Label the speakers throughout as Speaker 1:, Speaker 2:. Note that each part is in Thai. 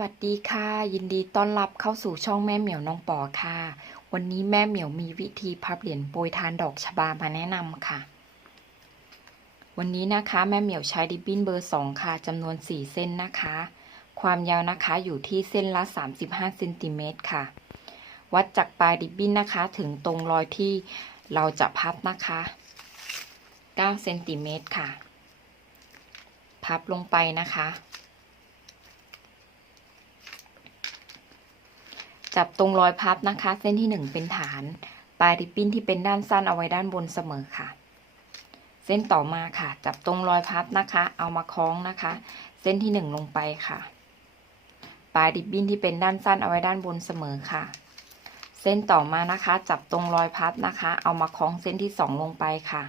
Speaker 1: วัสดีค่ะ ยินดีต้อนรับเข้าสู่ช่องแม่เหมียวน้องปอค่ะ วันนี้แม่เหมียวมีวิธีพับเหรียญโปรยทานดอกชบามาแนะนำค่ะ วันนี้นะคะแม่เหมียวใช้ริบบิ้นเบอร์2ค่ะจำนวน4เส้นนะคะ ความยาวนะคะอยู่ที่เส้นละ35เซนติเมตรค่ะ วัดจากปลายริบบิ้นนะคะ ถึงตรงรอยที่เราจะพับนะคะ9เซนติเมตรค่ะ พับลงไปนะคะ จับตรงรอยพับนะคะ เส้นที่หนึ่งเป็นฐาน ปลายริบบิ้นที่เป็นด้านสั้นเอาไว้ด้านบนเสมอค่ะ เส้นต่อมาค่ะ จับตรงรอยพับนะคะ เอามาคล้องนะคะ เส้นที่หนึ่งลงไปค่ะ ปลายริบบิ้นที่เป็นด้านสั้นเอาไว้ด้านบนเสมอค่ะ เส้นต่อมานะคะ จับตรงรอยพับนะคะ เอามาคล้องเส้นที่สองลงไปค่ะ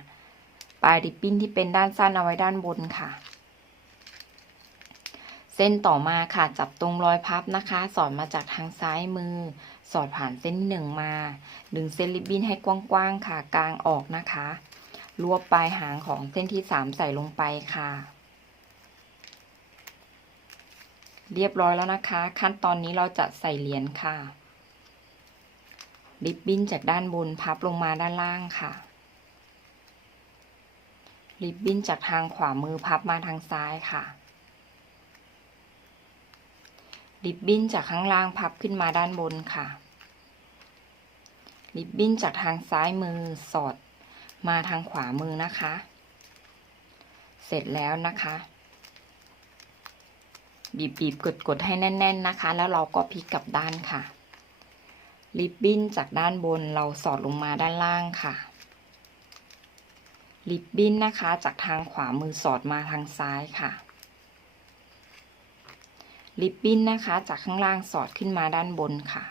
Speaker 1: ปลายริบบิ้นที่เป็นด้านสั้นเอาไว้ด้านบนค่ะ เส้นต่อมาค่ะจับตรงรอยพับนะคะ สอดมาจากทางซ้ายมือ สอดผ่านเส้นหนึ่งมา ดึงเส้นริบบิ้นให้กว้างๆค่ะ กลางออกนะคะ รวบปลายหางของเส้นที่สามใส่ลงไปค่ะ เรียบร้อยแล้วนะคะ ขั้นตอนนี้เราจะใส่เหรียญค่ะ ริบบิ้นจากด้านบนพับลงมาด้านล่างค่ะ ริบบิ้นจากทางขวามือพับมาทางซ้ายค่ะ ริบบิ้นจากข้างล่างพับขึ้นมาด้านบนค่ะ ริบบิ้นจากทางซ้ายมือสอดมาทางขวามือนะคะ เสร็จแล้วนะคะ บีบบีบกดกดให้แน่น ๆนะคะ แล้วเราก็พลิกกลับด้านค่ะ ริบบิ้นจากด้านบนเราสอดลงมาด้านล่างค่ะริบบิ้นนะคะจากทางขวามือสอดมาทางซ้ายค่ะ ริบบิ้นนะคะ จากข้างล่างสอดขึ้นมาด้านบนค่ะ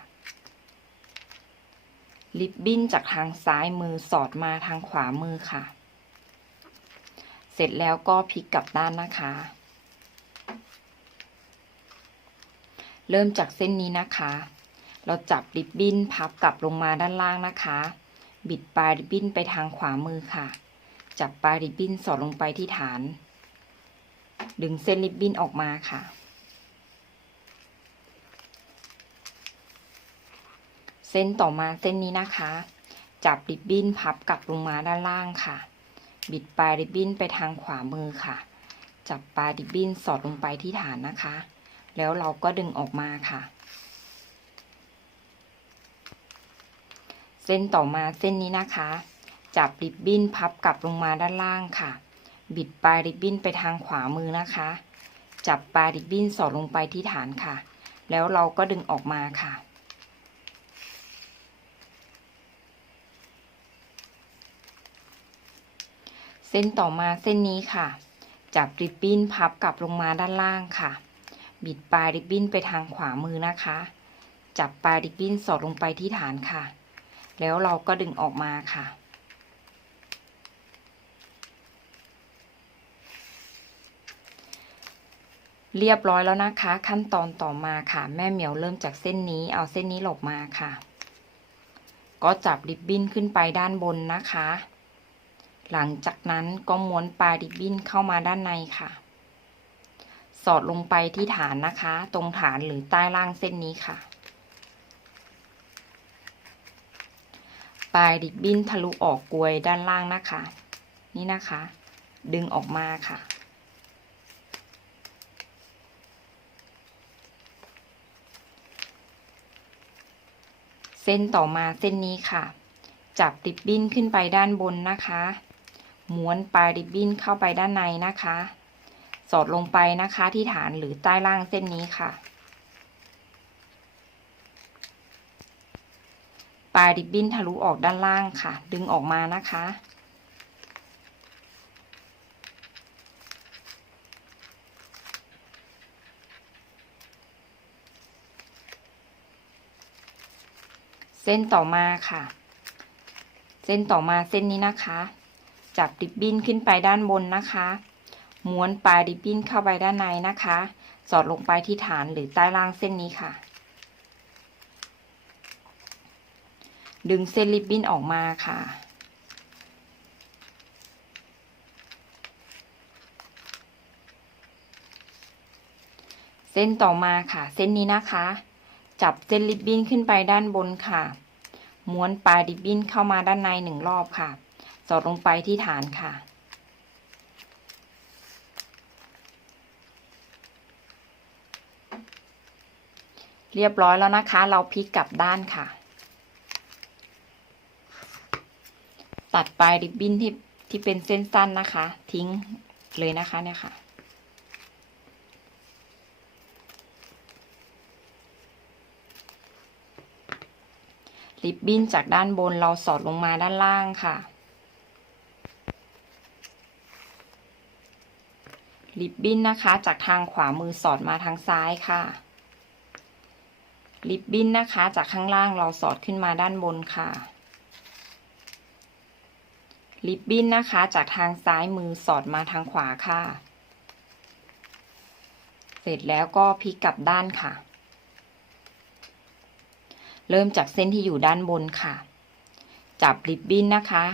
Speaker 1: ริบบิ้นจากทางซ้ายมือสอดมาทางขวามือค่ะ เสร็จแล้วก็พลิกกลับด้านนะคะ เริ่มจากเส้นนี้นะคะ เราจับริบบิ้นพับกลับลงมาด้านล่างนะคะ บิดปลายริบบิ้นไปทางขวามือค่ะ จับปลายริบบิ้นสอดลงไปที่ฐาน ดึงเส้นริบบิ้นออกมาค่ะ เส้นต่อมาเส้นนี้นะคะ จับริบบิ้นพับกลับลงมาด้านล่างค่ะ บิดปลายริบบิ้นไปทางขวามือค่ะ จับปลายริบบิ้นสอดลงไปที่ฐานนะคะ แล้วเราก็ดึงออกมาค่ะ เส้นต่อมาเส้นนี้นะคะ จับริบบิ้นพับกลับลงมาด้านล่างค่ะ บิดปลายริบบิ้นไปทางขวามือนะคะ จับปลายริบบิ้นสอดลงไปที่ฐานค่ะ แล้วเราก็ดึงออกมาค่ะ เส้นต่อมาเส้นนี้ค่ะ จับริบบิ้นพับกลับลงมาด้านล่างค่ะ บิดปลายริบบิ้นไปทางขวามือนะคะ จับปลายริบบิ้นสอดลงไปที่ฐานค่ะ แล้วเราก็ดึงออกมาค่ะ เรียบร้อยแล้วนะคะ ขั้นตอนต่อมาค่ะ แม่เหมียวเริ่มจากเส้นนี้เอาเส้นนี้หลบมาค่ะ ก็จับริบบิ้นขึ้นไปด้านบนนะคะ หลังจากนั้นก็ม้วนปลายริบบิ้นเข้ามาด้านในค่ะ สอดลงไปที่ฐานนะคะ ตรงฐานหรือใต้ล่างเส้นนี้ค่ะ ปลายริบบิ้นทะลุออกกลวยด้านล่างนะคะ นี่นะคะ ดึงออกมาค่ะเส้นต่อมาเส้นนี้ค่ะ จับริบบิ้นขึ้นไปด้านบนนะคะ ม้วนปลายริบบิ้นเข้าไปด้านในนะคะ สอดลงไปนะคะที่ฐานหรือใต้ล่างเส้นนี้ค่ะ ปลายริบบิ้นทะลุออกด้านล่างค่ะ ดึงออกมานะคะเส้นต่อมาค่ะ เส้นต่อมาเส้นนี้นะคะ จับริบบิ้นขึ้นไปด้านบนนะคะ ม้วนปลายริบบิ้นเข้าไปด้านในนะคะ สอดลงไปที่ฐานหรือใต้ล่างเส้นนี้ค่ะ ดึงเส้นริบบิ้นออกมาค่ะ เส้นต่อมาค่ะ เส้นนี้นะคะ จับเส้นริบบิ้นขึ้นไปด้านบนค่ะ ม้วนปลายริบบิ้นเข้ามาด้านในหนึ่งรอบค่ะ อดลงไปที่ฐานค่ะ เรียบร้อยแล้วนะคะ เราพลิกกลับด้านค่ะ ตัดปลายริบบิ้นที่ที่เป็นเส้นสั้นนะคะ ทิ้งเลยนะคะเนี่ยค่ะริบบิ้นจากด้านบนเราสอดลงมาด้านล่างค่ะ ริบบิ้นนะคะ จากทางขวามือสอดมาทางซ้ายค่ะ ริบบิ้นนะคะ จากข้างล่างเราสอดขึ้นมาด้านบนค่ะ ริบบิ้นนะคะ จากทางซ้ายมือสอดมาทางขวาค่ะ เสร็จแล้วก็พลิกกลับด้านค่ะ เริ่มจากเส้นที่อยู่ด้านบนค่ะ จับริบบิ้นนะคะ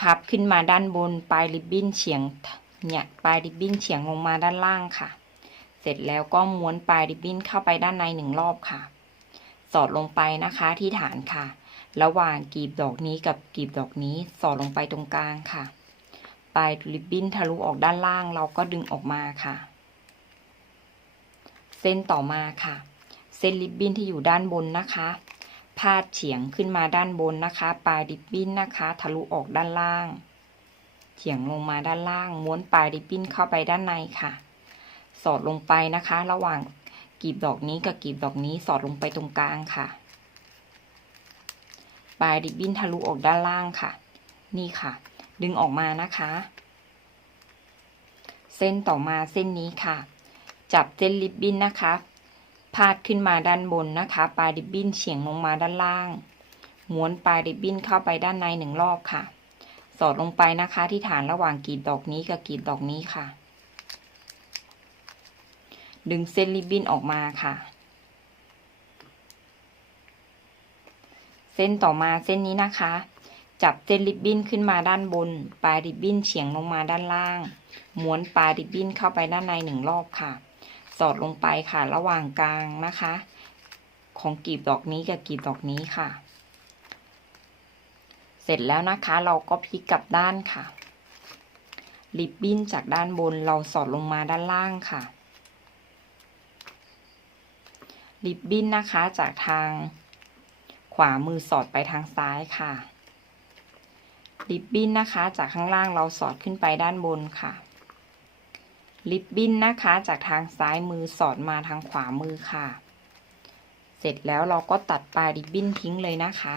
Speaker 1: พับขึ้นมาด้านบนปลายริบบิ้นเฉียง เนี่ยปลายริบบิ้นเฉียงลงมาด้านล่างค่ะ เสร็จแล้วก็ม้วนปลายริบบิ้นเข้าไปด้านในหนึ่งรอบค่ะ สอดลงไปนะคะที่ฐานค่ะ ระหว่างกลีบดอกนี้กับกลีบดอกนี้สอดลงไปตรงกลางค่ะ ปลายริบบิ้นทะลุออกด้านล่างเราก็ดึงออกมาค่ะ เส้นต่อมาค่ะ เส้นริบบิ้นที่อยู่ด้านบนนะคะพาดเฉียงขึ้นมาด้านบนนะคะ ปลายริบบิ้นนะคะ ทะลุออกด้านล่าง เฉียงลงมาด้านล่าง ม้วนปลายริบบิ้นเข้าไปด้านในค่ะ สอดลงไปนะคะ ระหว่างกลีบดอกนี้กับกลีบดอกนี้สอดลงไปตรงกลางค่ะ ปลายริบบิ้นทะลุออกด้านล่างค่ะ นี่ค่ะ ดึงออกมานะคะ เส้นต่อมาเส้นนี้ค่ะ จับเส้นริบบิ้นนะคะพาดขึ้นมาด้านบนนะคะ ปลายริบบิ้นเฉียงลงมาด้านล่าง ม้วนปลายริบบิ้นเข้าไปด้านในหนึ่งรอบค่ะ อดลงไปนะคะ ที่ฐานระหว่างกีบดอกนี้กับกีบดอกนี้ค่ะ ดึงเส้นริบบิ้นออกมาค่ะ เส้นต่อมาเส้นนี้นะคะ จับเส้นริบบิ้นขึ้นมาด้านบน ปลายริบบิ้นเฉียงลงมาด้านล่าง ม้วนปลายริบบิ้นเข้าไปด้านในหนึ่งรอบค่ะ สอดลงไปค่ะ ระหว่างกลางนะคะ ของกลีบดอกนี้กับกลีบดอกนี้ค่ะ เสร็จแล้วนะคะเราก็พลิกกลับด้านค่ะ ริบบิ้นจากด้านบนเราสอดลงมาด้านล่างค่ะ ริบบิ้นนะคะจากทางขวามือสอดไปทางซ้ายค่ะ ริบบิ้นนะคะจากข้างล่างเราสอดขึ้นไปด้านบนค่ะ ริบบิ้นนะคะจากทางซ้ายมือสอดมาทางขวามือค่ะ เสร็จแล้วเราก็ตัดปลายริบบิ้นทิ้งเลยนะคะ